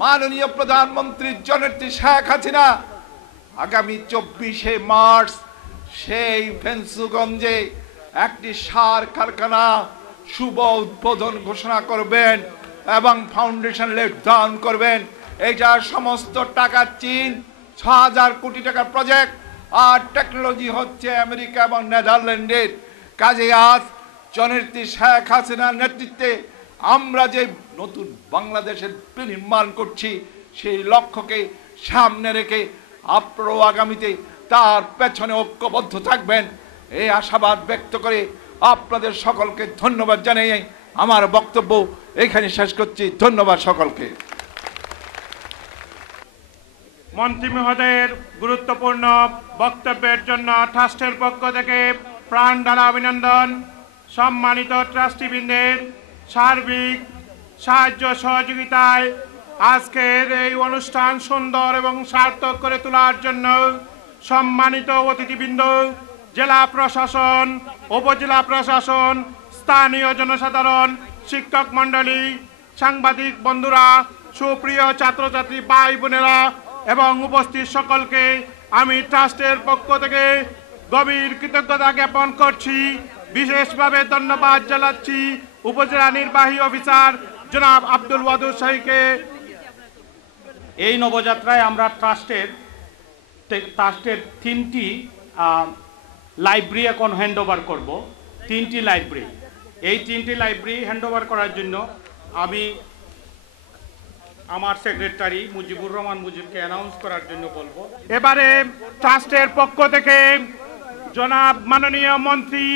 মাননীয় প্রধানমন্ত্রী জননেত্রী শেখ হাসিনা আগামী 24শে মার্চ সেই ফেন্সুগঞ্জে একটি সার কারখানা শুভ উদ্বোধন ঘোষণা করবেন এবং ফাউন্ডেশন লেট ডাউন করবেন। এটার সমস্ত টাকা চীন, ৬,০০০ কোটি টাকার প্রজেক্ট, আর টেকনোলজি হচ্ছে আমেরিকা এবং নেদারল্যান্ডের। কাজে আজ জননেত্রী শেখ হাসিনার নেতৃত্বে আমরা যে নতুন বাংলাদেশের বিনির্মাণ করছি, সেই লক্ষ্যকে সামনে রেখে আপনারাও আগামীতে তার পেছনে ঐক্যবদ্ধ থাকবেন, এই আশাবাদ ব্যক্ত করে আপনাদের সকলকে ধন্যবাদ জানিয়ে আমার বক্তব্য এখানে শেষ করছি। ধন্যবাদ সকলকে। মন্ত্রী মহোদয়ের গুরুত্বপূর্ণ বক্তব্যের জন্য ট্রাস্টের পক্ষ থেকে প্রাণ ঢালা অভিনন্দন। সম্মানিত ট্রাস্টিবৃন্দের সার্বিক সাহায্য সহযোগিতায় আজকের এই অনুষ্ঠান সুন্দর এবং সার্থক করে তোলার জন্য সম্মানিত অতিথিবৃন্দ, জেলা প্রশাসন, উপজেলা প্রশাসন, স্থানীয় জনসাধারণ, শিক্ষক মণ্ডলী, সাংবাদিক বন্ধুরা, সুপ্রিয় ছাত্রছাত্রী ভাই বোনেরা এবং উপস্থিত সকলকে আমি ট্রাস্টের পক্ষ থেকে গভীর কৃতজ্ঞতা জ্ঞাপন করছি। বিশেষভাবে ধন্যবাদ জানাচ্ছি উপজেলা নির্বাহী অফিসার জনাব আব্দুল ওয়াদুদ শাহীকে। এই নবযাত্রায় আমরা ট্রাস্টের 3টি লাইব্রেরি এখন হ্যান্ড ওভার করবো। 3টি লাইব্রেরি, এই 3টি লাইব্রেরি হ্যান্ড ওভার করার জন্য আমি আমার সেক্রেটারি মুজিবুর রহমান মুজিবকে অ্যানাউন্স করার জন্য বলবো। এবারে ট্রাস্টের পক্ষ থেকে জনাব মাননীয় মন্ত্রী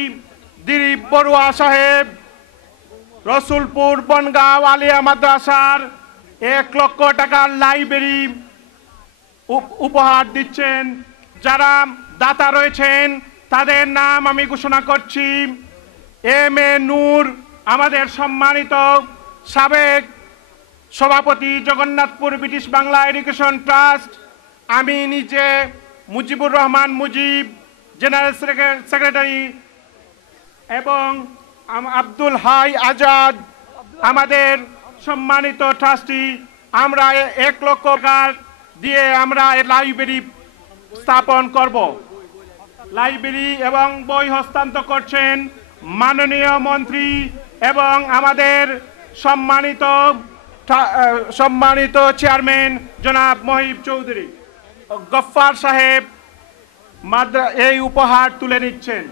দিলীপ বড়ুয়া সাহেব রসুলপুর বনগাঁও আলিয়া মাদ্রাসার 1 লক্ষ টাকার লাইব্রেরি উপহার দিচ্ছেন। যারা দাতা রয়েছেন তাদের নাম আমি ঘোষণা করছি। এম.এ. নূর, আমাদের সম্মানিত সাবেক সভাপতি, Jagannathpur British Bangla education trust. আমি নিজে মুজিবুর রহমান মুজিব, জেনারেল সেক্রেটারি, এবং আব্দুল হাই আজাদ, আমাদের সম্মানিত ট্রাস্টি। আমরা 1 লক্ষ টাকা দিয়ে আমরা লাইব্রেরি স্থাপন করব। লাইব্রেরি এবং বই হস্তান্তর করছেন মাননীয় মন্ত্রী এবং আমাদের সম্মানিত চেয়ারম্যান জনাব মহিব চৌধুরী। গফফার সাহেব এই উপহার তুলে নিচ্ছেন।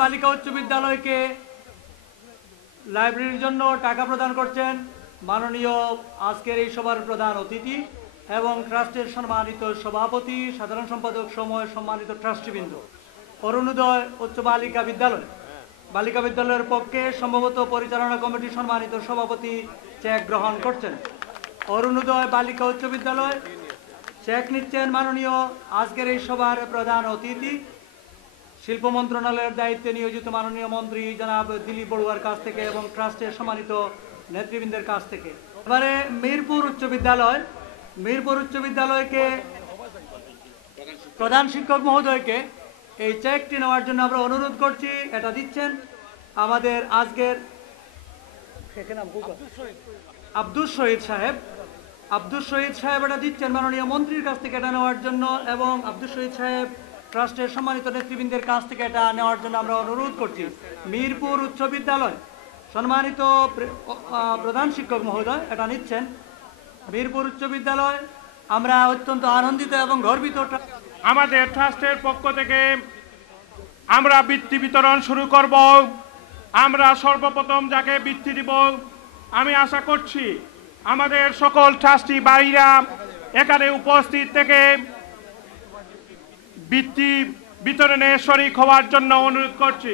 বালিকা উচ্চ বিদ্যালয়কে লাইব্রেরির জন্য টাকা প্রদান করছেন মাননীয় আজকের এই সভার প্রধান অতিথি এবং ট্রাস্টের সম্মানিত সভাপতি, সাধারণ সম্পাদক সময় সম্মানিত ট্রাস্টিবৃন্দ। অরুণোদয় উচ্চ বালিকা বিদ্যালয়ের পক্ষে সম্ভবত পরিচালনা কমিটির সম্মানিত সভাপতি চেক গ্রহণ করছেন। অরুণোদয় বালিকা উচ্চ বিদ্যালয় চেক নিচ্ছেন মাননীয় আজকের এই সভার প্রধান অতিথি, শিল্প মন্ত্রণালয়ের দায়িত্বে নিয়োজিত মাননীয় মন্ত্রী জনাব দিলীপ বড়ুয়ার কাছ থেকে এবং ট্রাস্টের সম্মানিত নেতৃবৃন্দের কাছ থেকে। এবারে মিরপুর উচ্চ বিদ্যালয়কে প্রধান শিক্ষক মহোদয়কে এই চেকটি নেওয়ার জন্য আমরা অনুরোধ করছি। এটা দিচ্ছেন আমাদের আজকের আব্দুল শহীদ সাহেব এটা দিচ্ছেন মাননীয় মন্ত্রীর কাছ থেকে এটা নেওয়ার জন্য, এবং আব্দুল শহীদ সাহেব ট্রাস্টের সম্মানিত নেতৃবৃন্দের কাছ থেকে এটা নেওয়ার জন্য আমরা অনুরোধ করছি। মিরপুর উচ্চ বিদ্যালয় সম্মানিত প্রধান শিক্ষক মহোদয় এটা নিচ্ছেন। মিরপুর উচ্চ বিদ্যালয় আমরা অত্যন্ত আনন্দিত এবং গর্বিত। আমাদের ট্রাস্টের পক্ষ থেকে আমরা বৃত্তি বিতরণ শুরু করব। আমরা সর্বপ্রথম যাকে বৃত্তি দিব, আমি আশা করছি আমাদের সকল ট্রাস্টি ভাইরা এখানে উপস্থিত থেকে বৃত্তি বিতরণে শরিক হওয়ার জন্য অনুরোধ করছি।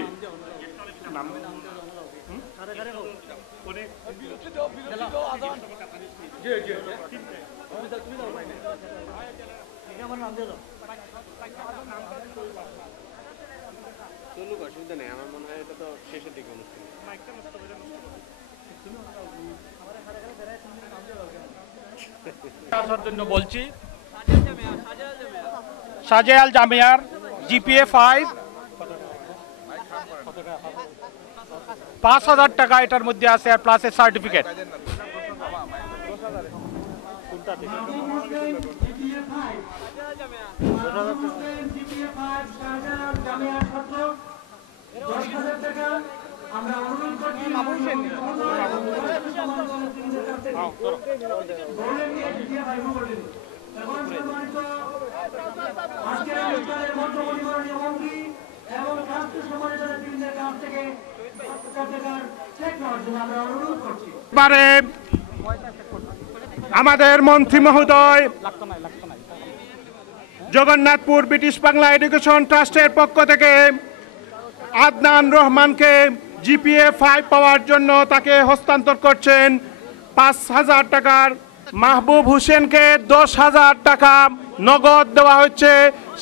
অসুবিধা নেই, আমার মনে হয় এটা তো শেষের দিকে অনুষ্ঠান। আসার জন্য বলছি শাহজালাল জামিয়ার জিপিএ 5 5,000 টাকা এটার মধ্যে আছে আর প্লাস এর সার্টিফিকেট। আমরা অনুরোধ করছি এবং রাষ্ট্র সম্মানিত নেতৃবৃন্দের কাছ থেকে আমরা অনুরোধ করছি। এবারে আমাদের মন্ত্রী মহোদয় জগন্নাথপুর ব্রিটিশ বাংলা এডুকেশন ট্রাস্টের পক্ষ থেকে আদনান রহমানকে জিপিএ 5 পাওয়ার জন্য তাকে হস্তান্তর করছেন 5,000 টাকার, মাহবুব হোসেনকে 10,000 টাকা নগদ দেওয়া হচ্ছে,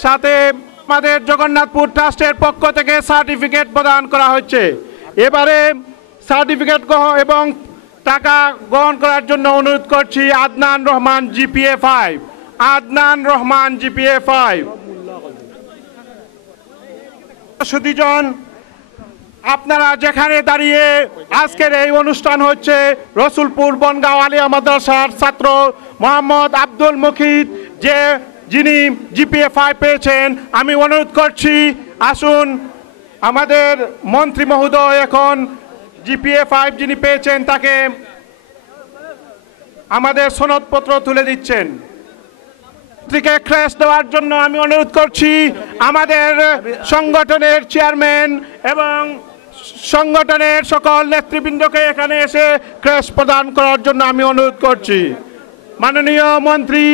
সাথে আমাদের জগন্নাথপুর ট্রাস্টের পক্ষ থেকে সার্টিফিকেট প্রদান করা হচ্ছে। এবারে সার্টিফিকেট এবং টাকা গ্রহণ করার জন্য অনুরোধ করছি আদনান রহমান জিপিএ 5। আদনান রহমান জিপিএ 5। সুধীজন, আপনারা যেখানে দাঁড়িয়ে আজকের এই অনুষ্ঠান হচ্ছে রসুলপুর বনগাঁও আলিয়া মাদ্রাসার ছাত্র মোহাম্মদ আব্দুল মুকিত যিনি জিপিএ 5 পেয়েছেন, আমি অনুরোধ করছি আসুন আমাদের মন্ত্রী মহোদয় এখন জিপিএ 5 যিনি পেয়েছেন তাকে আমাদের সনদপত্র তুলে দিচ্ছেন। মন্ত্রীকে ক্রেস্ট দেওয়ার জন্য আমি অনুরোধ করছি আমাদের সংগঠনের চেয়ারম্যান এবং সংগঠনের সকল নেতৃবৃন্দকে এখানে এসে ক্রেস্ট প্রদান করার জন্য আমি অনুরোধ করছি। মাননীয় মন্ত্রী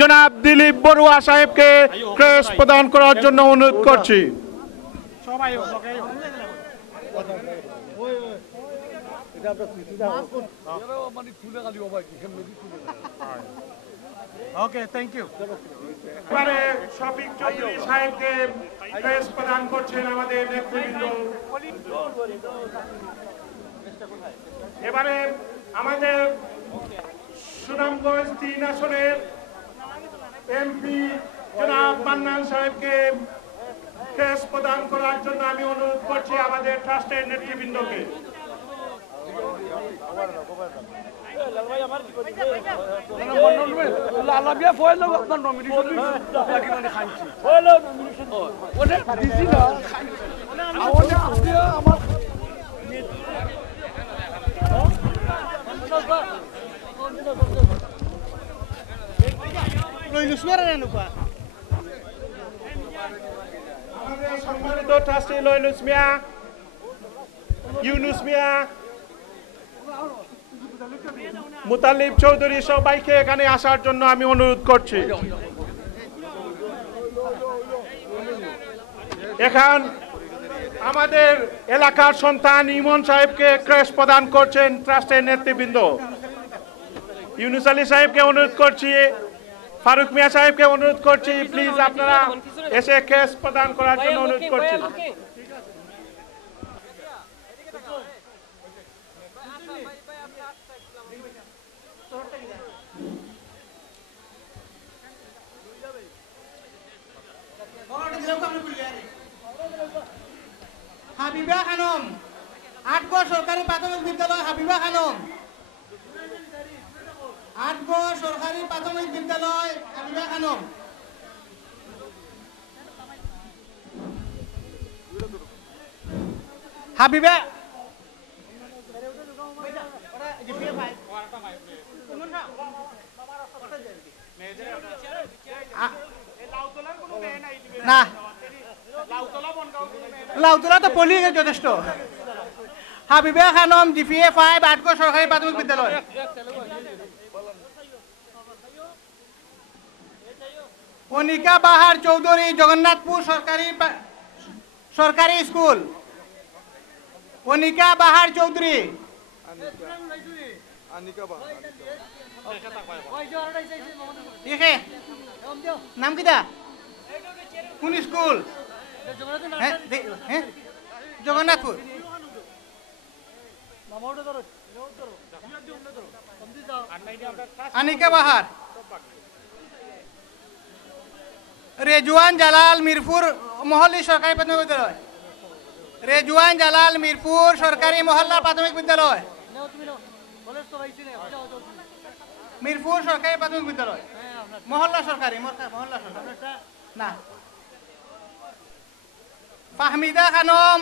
জনাব দিলীপ বড়ুয়া সাহেবকে ক্রেস্ট প্রদান করার জন্য অনুরোধ করছি। ওকে, থ্যাংক ইউ। এবারে শফিক চৌধুরী সাহেবকে ক্রেস্ট প্রদান করছেন আমাদের নেতৃবৃন্দ। এবারে আমাদের সুনামগঞ্জ 3 আসনের এমপি জনাব মান্নান সাহেবকে ক্রেস্ট প্রদান করার জন্য আমি অনুরোধ করছি আমাদের ট্রাস্টের নেতৃবৃন্দকে। আমাদের সম্মানিত ট্রাস্টি লয়নুস মিয়া, ইউনুস মিয়া, মুতালিব চৌধুরী সবাইকে এখানে আসার জন্য আমি অনুরোধ করছি। এখন আমাদের এলাকার সন্তান ইমন সাহেবকে ক্রেস্ট প্রদান করছেন ট্রাস্টের নেতৃবৃন্দ। ইউনুস আলী সাহেবকে অনুরোধ করছি, ফারুক মিয়া সাহেবকে অনুরোধ করছি, প্লিজ আপনারা এসে ক্রেস্ট প্রদান করার জন্য অনুরোধ করছি। হাবিবা খানম, 8 সরকারি প্রাথমিক বিদ্যালয়, হাবিবা খানম, 8 সরকারি প্রাথমিক বিদ্যালয়, হাবিবা খানম। হাবিবা না, লাউতলা তো পলি যথেষ্ট। হাবিবা খানম জিপিএ 5, 8 সরকারি প্রাথমিক বিদ্যালয়। অনিকা বাহার চৌধুরী জগন্নাথপুর সরকারি স্কুল। অনিকা বাহার চৌধুরী, নাম কিটা, কোন স্কুল? জগন্নাথপুর আনিকা বাহার রেজওয়ান জালাল মিরপুর মহল্লা সরকারি প্রাথমিক বিদ্যালয় রেজওয়ান জালাল মিরপুর সরকারি মহল্লা প্রাথমিক বিদ্যালয় মিরপুর সরকারি প্রাথমিক বিদ্যালয় মহল্লা সরকারি মহল্লা সরকারি না ফাহমিদা খানম